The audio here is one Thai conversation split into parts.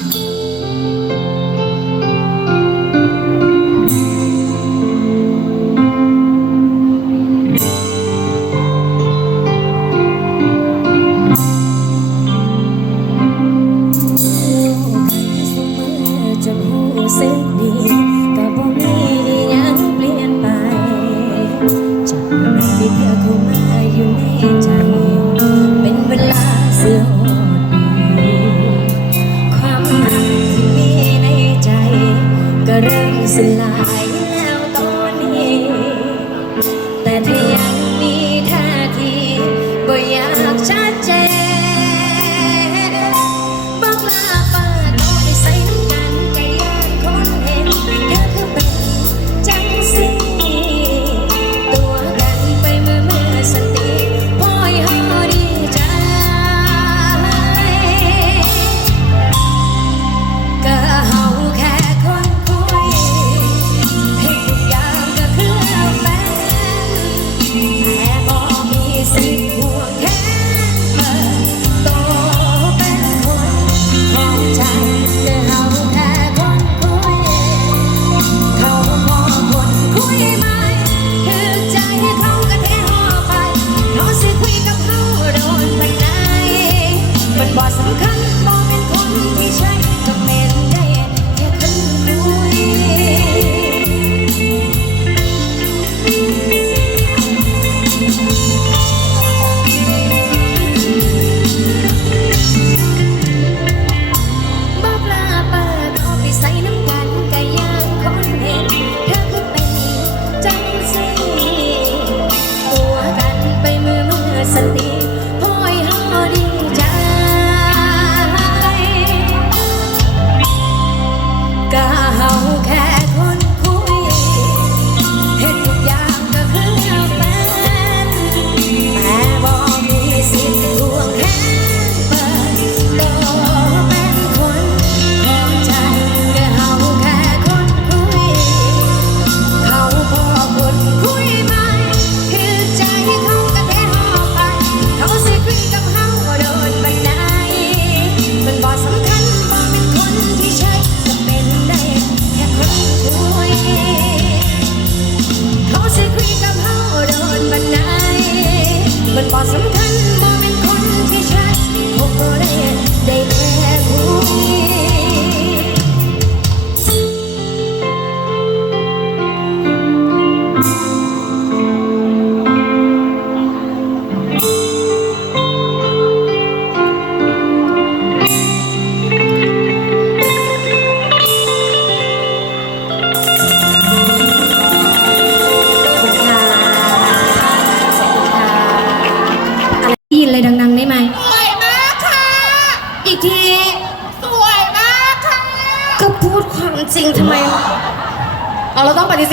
จ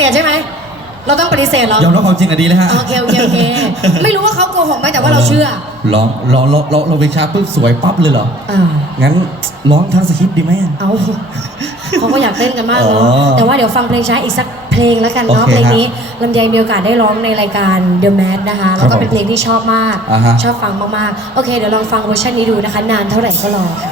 ธใช่ไหม เราต้องปฏิเสธเหรอ ยอมรับความจริงอะดีเลยฮะโอเคโอเคโอเคไม่รู้ว่าเขาโกหกไหมแต่ว่าเราเชื่อร้องร้องร้องร้องร้องเพลงช้าปุ๊บสวยปั๊บเลยเหรอ อ่างั้นร้องทั้งสคริปต์ดีไหมอะ เอาเขาก็อยากเต้นกันมากเนาะ อ๋อแต่ว่าเดี๋ยวฟังเพลงช้าอีกสักเพลงแล้วกันเนาะ โอเคเพลงนี้ลำไยมีโอกาสได้ร้องในรายการ The Mad นะคะ แล้วก็เป็นเพลงที่ชอบมาก อ่าฮะ ชอบฟังมากๆ โอเค เดี๋ยวลองฟังเวอร์ชันนี้ดูนะคะ นานเท่าไหร่ก็รอค่ะ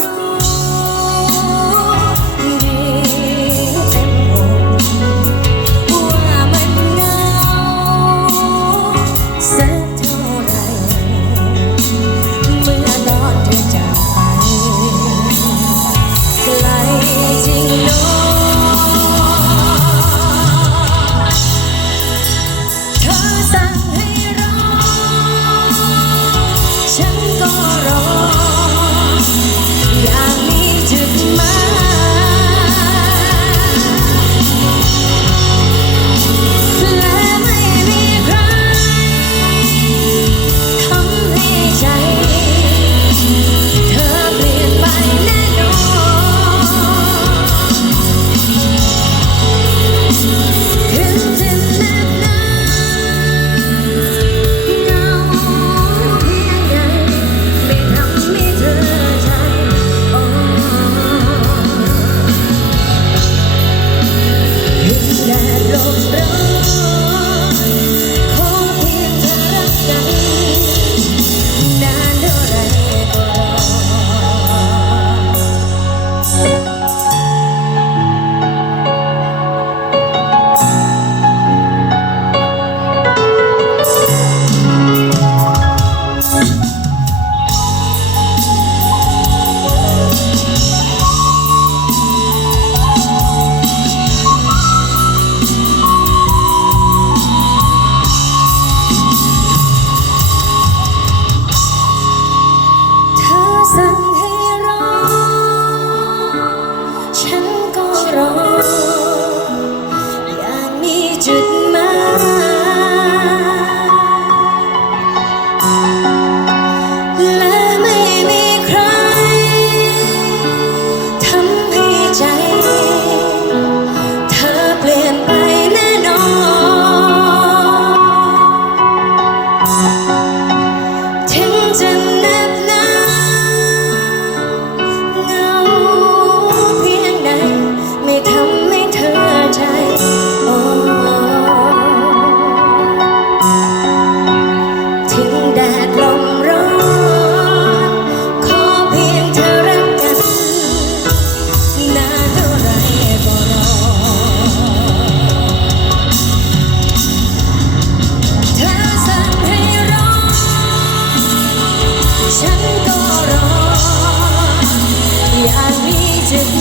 I read it.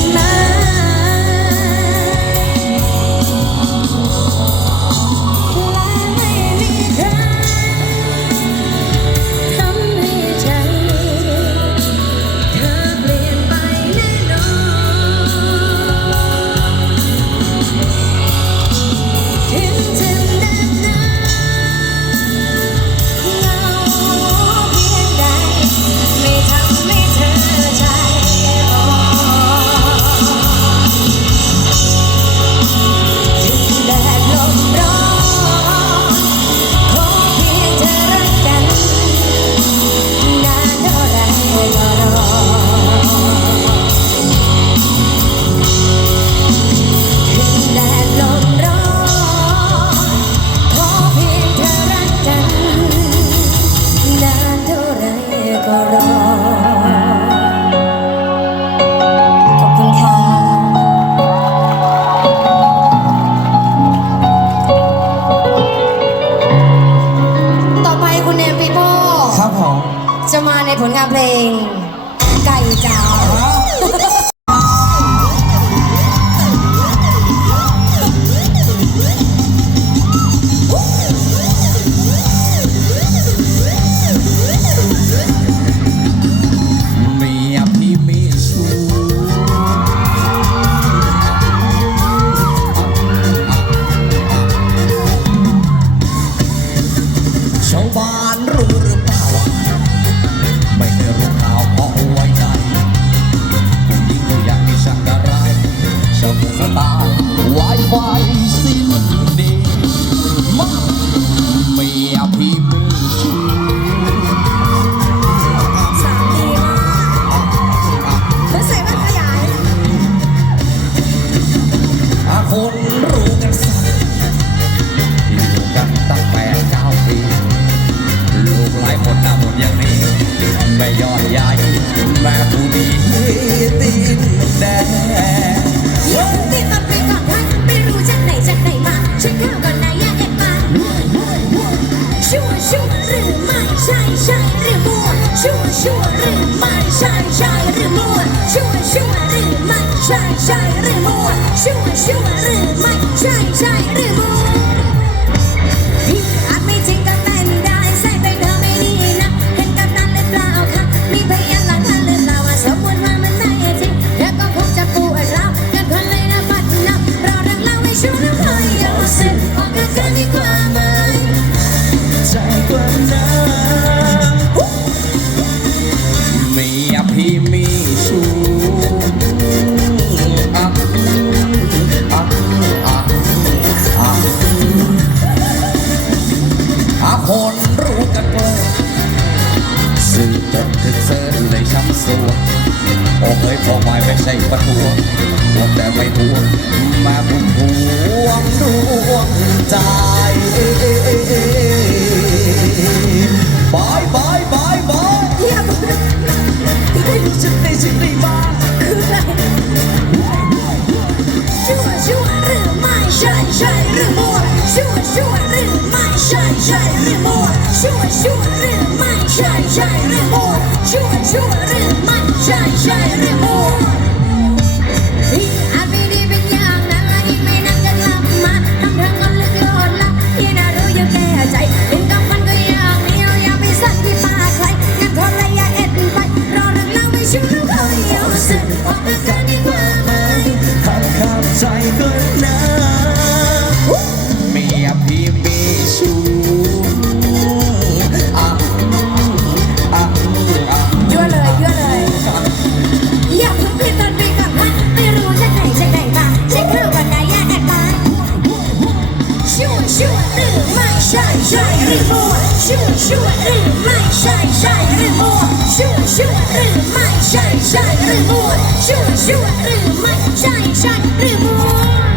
绿木，秀秀绿木，山山绿木。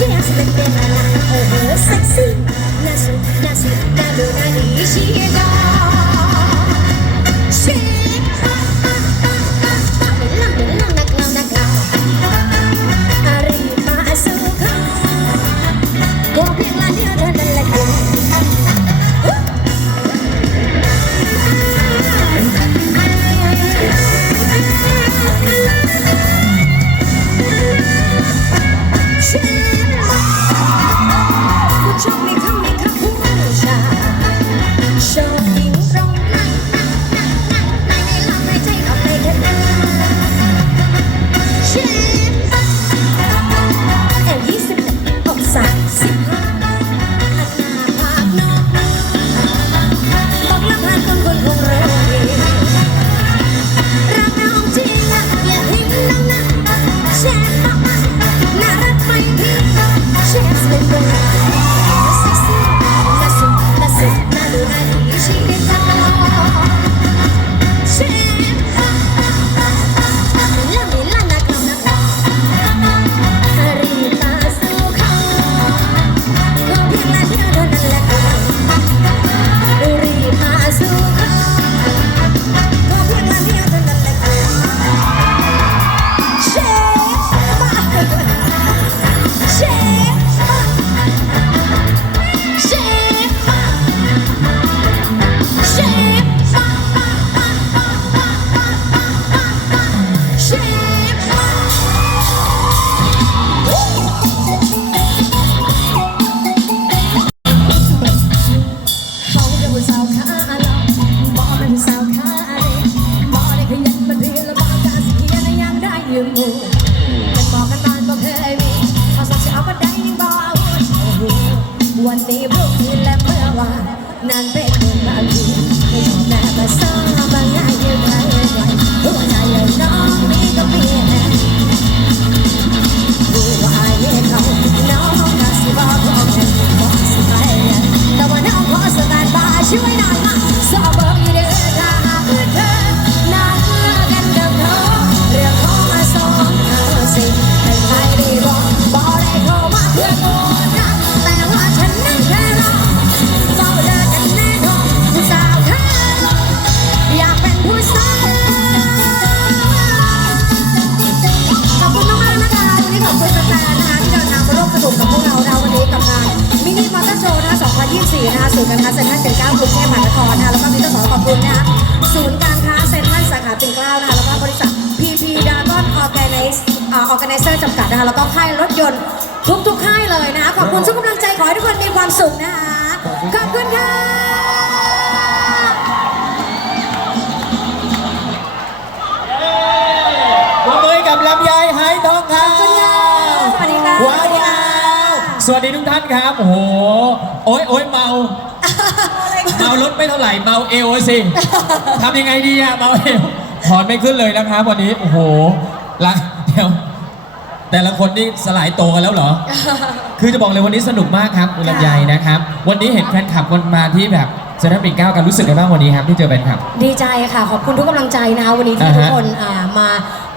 เชียร์สเต็ปเป็นอะไรโอ้โหเซ็กซี่ Organizer จำกัดนะคะแล้วก็ค่ายรถยนต์ทุกๆค่ายเลยนะคะขอบคุณทุกกำลังใจขอให้ทุกคนมีความสุขนะคะขอบคุณค่ะปรบมือให้กับลำไยหายทองคขอบคุณค่ะสวัสดีค่ะำว้าวว้าวสวัสดีทุกท่านครับโอ้โหโอ้ยโอ้ยเมาเมารถไม่เท่าไหร่เมาเอวสิทำยังไงดีอะเมาเอวถอนไม่ขึ้นเลยนะครับวันนี้โอ้โหละเดี๋ยว แต่ละคนนี่สลายโตกันแล้วเหรอ คือจะบอกเลยวันนี้สนุกมากครับคุณลำไยนะครับ วันนี้เห็นแฟนคลับคนมาที่แบบเซนทรัลปิ่นเกล้ากันรู้สึกไงบ้างวันนี้ครับที่เจอแฟนคลับ ดีใจค่ะ ขอบคุณทุกกำลังใจนะคะวันนี้ที่อ่าฮะทุกคนอ่ามา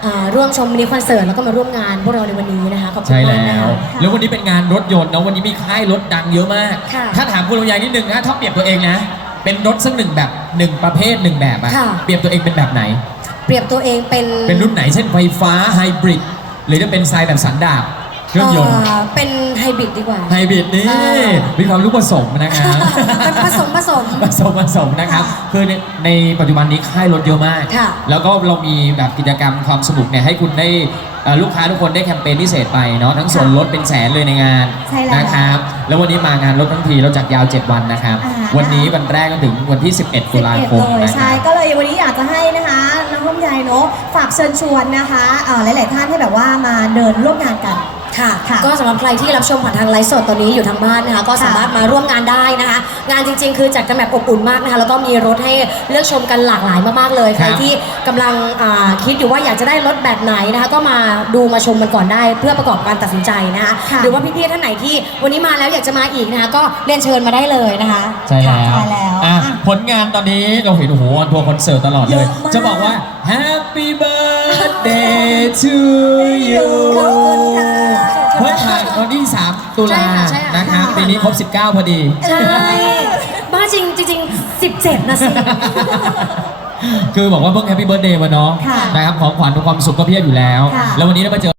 อ่าร่วมชมมินิคอนเสิร์ตแล้วก็มาร่วมงานพวกเราในวันนี้นะคะขอบคุณใช่มากแล้นะวคะแล้ววันนี้เป็นงานรถยนต์นะวันนี้มีค่ายรถดังเยอะมากค่ะถ้าถามคุณลำไยนิดนึงนะถ้าเปรียบตัวเองนะ เป็นรถสักหนึ่งแบบหนึ่งประเภทหนึ่งแบบอะค่ะเปรียบตัวเองเป็นแบบไหน เปรียบตัวเองเป็นเป็นรุ่นไหนเช่นไฟฟ้าไฮบริด หรือจะเป็นทรายแบบสันดาบเครื่องยนต์เอ่อเป็นไฮบริดดีกว่า ไฮบริดนี่อ่ามีความรู้ผสมนะครับมันผสมผสมผสมผสมนะครับค่ะคือในในปัจจุบันนี้ค่ายรถเยอะมาก ค่ะ แล้วก็เรามีแบบกิจกรรมความสนุกเนี่ยให้คุณได้เอ่อลูกค้าทุกคนได้แคมเปญพิเศษไปเนาะทั้งส่วนลดเป็นแสนเลยในงานใช่แล้ว นะครับ แล้ววันนี้มางานรถทั้งทีเราจัดยาว 7 วันนะครับ อ่า วันนี้วันแรกก็ถึงวันที่ 11 ตุลาคม11เลยนะคใช่รับก็เลยวันนี้อยากจะให้นะคะน้องลำไยเนาะฝากเชิญชวนนะคะเอ่อหลาย ๆ ท่านที่แบบว่ามาเดินร่วมงานกัน ค่ะ ค่ะก็สำหรับใครที่รับชมผ่านทางไลฟ์สดตอนนี้อยู่ทางบ้านนะคะก็สามารถมาร่วมงานได้นะคะ งานจริง ๆ คือจัดกันแบบอบอุ่นมากนะคะแล้วก็มีรถให้เลือกชมกันหลากหลายมากๆเลยใครครับที่กำลังอ่าคิดอยู่ว่าอยากจะได้รถแบบไหนนะคะ ก็มาดูมาชมมันก่อนได้ เพื่อประกอบการตัดสินใจนะคะค่ะ หรือว่าพี่ๆท่านไหนที่วันนี้มาแล้วอยากจะมาอีกนะคะ ก็เรียนเชิญมาได้เลยนะคะ ใช่แล้วใช่แล้วอะอะผลงานตอนนี้เราเห็นโอ้โหออนทัวร์คอนเสิร์ตตลอดเลย เยอะมาก จะบอกว่า Happy Birthday to you ขอบคุณค่ะเพิ่งผ่านวันที่3ตุลาใช่ค่ะใช่ค่ะ นะครับปีนี้ครบ 19 พอดี ใช่บ้าจริงจริงๆ17นะสิ คือบอกว่าเพิ่ง Happy Birthday มาเนาะค่ะนะครับของขวัญทุกความสุขก็เพียบอยู่แล้ว ค่ะ แล้ววันนี้ได้มาเจอ